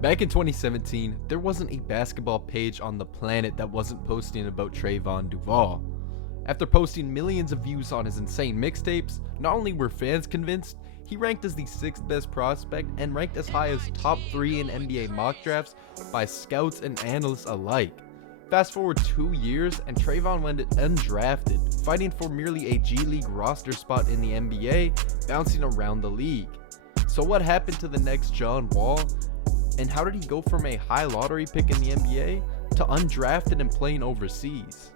Back in 2017, there wasn't a basketball page on the planet that wasn't posting about Trevon Duval. After posting millions of views on his insane mixtapes, not only were fans convinced, he ranked as the 6th best prospect and ranked as high as top 3 in NBA mock drafts by scouts and analysts alike. Fast forward 2 years and Trevon went undrafted, fighting for merely a G League roster spot in the NBA, bouncing around the league. So what happened to the next John Wall? And how did he go from a high lottery pick in the NBA to undrafted and playing overseas?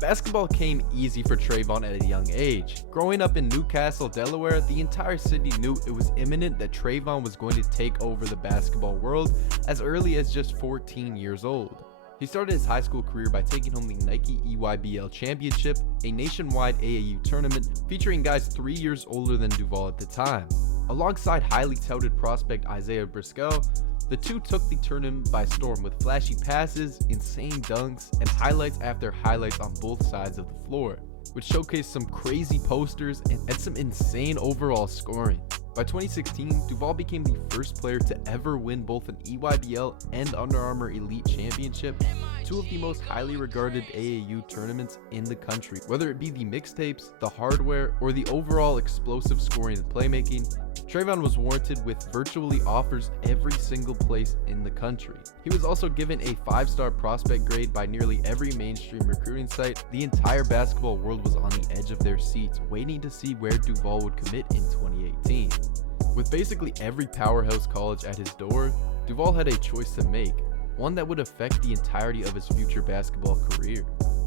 Basketball came easy for Trevon at a young age. Growing up in Newcastle, Delaware, the entire city knew it was imminent that Trevon was going to take over the basketball world as early as just 14 years old. He started his high school career by taking home the Nike EYBL Championship, a nationwide AAU tournament featuring guys 3 years older than Duval at the time. Alongside highly touted prospect Isaiah Briscoe, the two took the tournament by storm with flashy passes, insane dunks, and highlights after highlights on both sides of the floor, which showcased some crazy posters and some insane overall scoring. By 2016, Duval became the first player to ever win both an EYBL and Under Armour Elite Championship, two of the most highly regarded AAU tournaments in the country. Whether it be the mixtapes, the hardware, or the overall explosive scoring and playmaking, Trevon was warranted with virtually offers every single place in the country. He was also given a 5-star prospect grade by nearly every mainstream recruiting site. The entire basketball world was on the edge of their seats, waiting to see where Duval would commit in 2018. With basically every powerhouse college at his door, Duval had a choice to make, one that would affect the entirety of his future basketball career.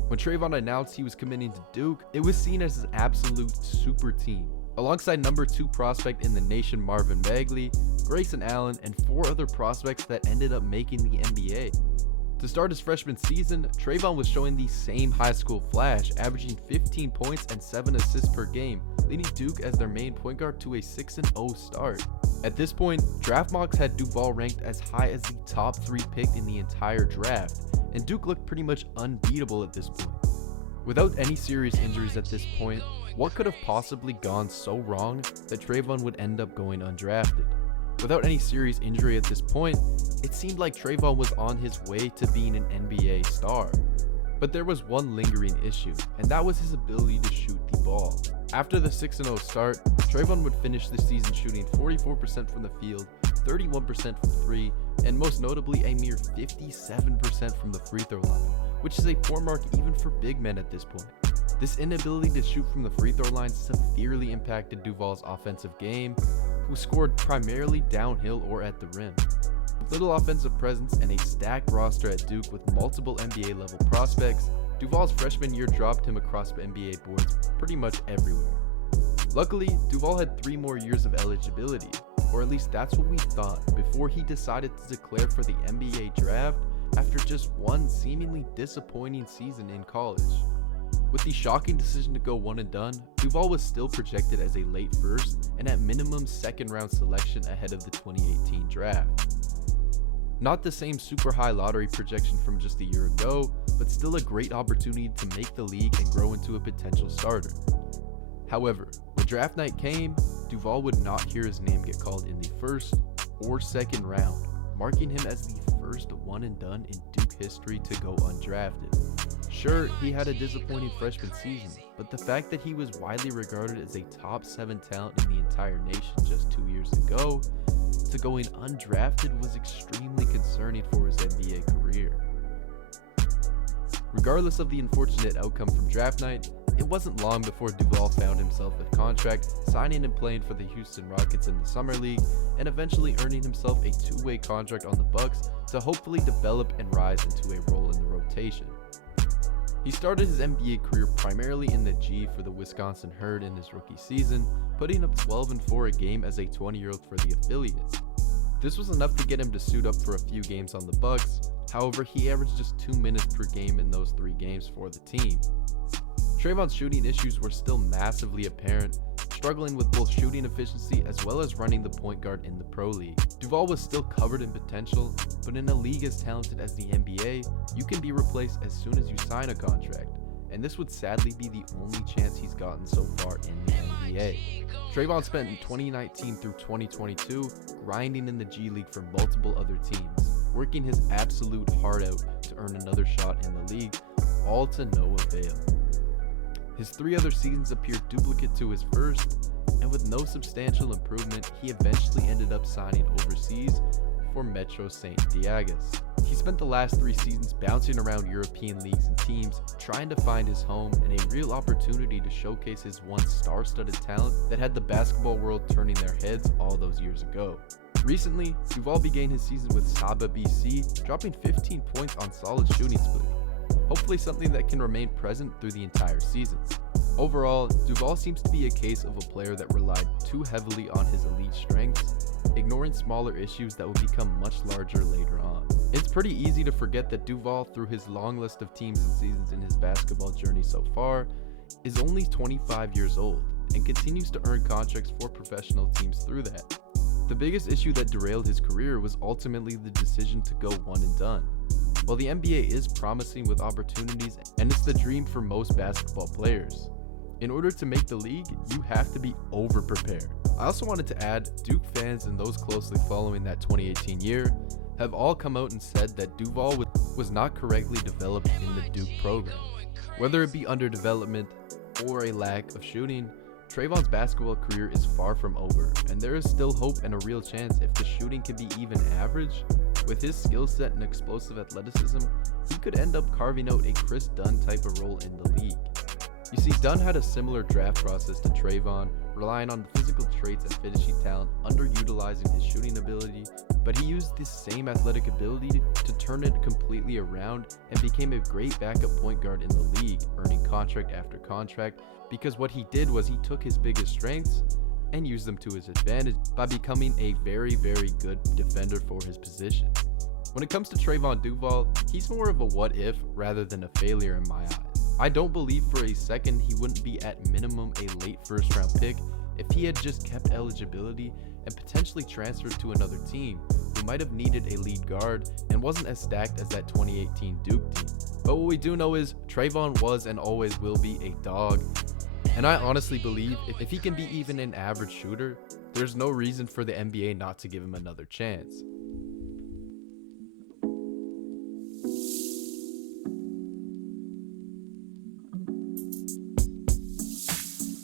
When Trevon announced he was committing to Duke, it was seen as an absolute super team. Alongside number 2 prospect in the nation Marvin Bagley, Grayson Allen, and 4 other prospects that ended up making the NBA. To start his freshman season, Trevon was showing the same high school flash, averaging 15 points and 7 assists per game, leading Duke as their main point guard to a 6-0 start. At this point, draft mocks had Duval ranked as high as the top 3 pick in the entire draft, and Duke looked pretty much unbeatable at this point. Without any serious injuries at this point, what could have possibly gone so wrong that Trevon would end up going undrafted? Without any serious injury at this point, it seemed like Trevon was on his way to being an NBA star. But there was one lingering issue, and that was his ability to shoot the ball. After the 6-0 start, Trevon would finish the season shooting 44% from the field, 31% from 3, and most notably a mere 57% from the free throw line, which is a poor mark even for big men at this point. This inability to shoot from the free throw line severely impacted Duval's offensive game, who scored primarily downhill or at the rim. With little offensive presence and a stacked roster at Duke with multiple NBA level prospects, Duval's freshman year dropped him across NBA boards pretty much everywhere. Luckily, Duval had 3 more years of eligibility, or at least that's what we thought, before he decided to declare for the NBA draft after just one seemingly disappointing season in college. With the shocking decision to go one and done, Duval was still projected as a late first and at minimum 2nd round selection ahead of the 2018 draft. Not the same super high lottery projection from just a year ago, but still a great opportunity to make the league and grow into a potential starter. However, when draft night came, Duval would not hear his name get called in the 1st or 2nd round, marking him as the first one and done in Duke history to go undrafted. Sure, he had a disappointing freshman season, but the fact that he was widely regarded as a top 7 talent in the entire nation just 2 years ago, to going undrafted was extremely concerning for his NBA career. Regardless of the unfortunate outcome from draft night, it wasn't long before Duval found himself a contract, signing and playing for the Houston Rockets in the Summer League, and eventually earning himself a 2-way contract on the Bucks to hopefully develop and rise into a role in the rotation. He started his NBA career primarily in the G for the Wisconsin Herd in his rookie season, putting up 12 and 4 a game as a 20-year-old for the affiliates. This was enough to get him to suit up for a few games on the Bucks. However, he averaged just 2 minutes per game in those 3 games for the team. Trevon's shooting issues were still massively apparent, struggling with both shooting efficiency as well as running the point guard in the pro league. Duval was still covered in potential, but in a league as talented as the NBA, you can be replaced as soon as you sign a contract, and this would sadly be the only chance he's gotten so far in the NBA. Trevon spent 2019 through 2022 grinding in the G League for multiple other teams. working his absolute heart out to earn another shot in the league, all to no avail. His 3 other seasons appeared duplicate to his first, and with no substantial improvement, he eventually ended up signing overseas for Metro St. Diagas. He spent the last 3 seasons bouncing around European leagues and teams, trying to find his home and a real opportunity to showcase his once star-studded talent that had the basketball world turning their heads all those years ago. Recently, Duval began his season with Saba BC, dropping 15 points on solid shooting split. Hopefully something that can remain present through the entire season. Overall, Duval seems to be a case of a player that relied too heavily on his elite strengths, ignoring smaller issues that will become much larger later on. It's pretty easy to forget that Duval, through his long list of teams and seasons in his basketball journey so far, is only 25 years old and continues to earn contracts for professional teams through that. The biggest issue that derailed his career was ultimately the decision to go one and done. While the NBA is promising with opportunities and it's the dream for most basketball players, in order to make the league, you have to be over-prepared. I also wanted to add, Duke fans and those closely following that 2018 year have all come out and said that Duval was not correctly developed in the Duke program. Whether it be underdevelopment or a lack of shooting, Trevon's basketball career is far from over, and there is still hope and a real chance if the shooting can be even average. With his skill set and explosive athleticism, he could end up carving out a Kris Dunn type of role in the league. You see, Dunn had a similar draft process to Trevon, relying on the physical traits and finishing talent, underutilizing his shooting ability, but he used this same athletic ability to turn it completely around and became a great backup point guard in the league, earning contract after contract, because what he did was he took his biggest strengths and used them to his advantage by becoming a very, very good defender for his position. When it comes to Trevon Duval, he's more of a what if rather than a failure in my eyes. I don't believe for a second he wouldn't be at minimum a late first round pick if he had just kept eligibility and potentially transferred to another team who might have needed a lead guard and wasn't as stacked as that 2018 Duke team. But what we do know is Trevon was and always will be a dog, and I honestly believe if he can be even an average shooter, there's no reason for the NBA not to give him another chance.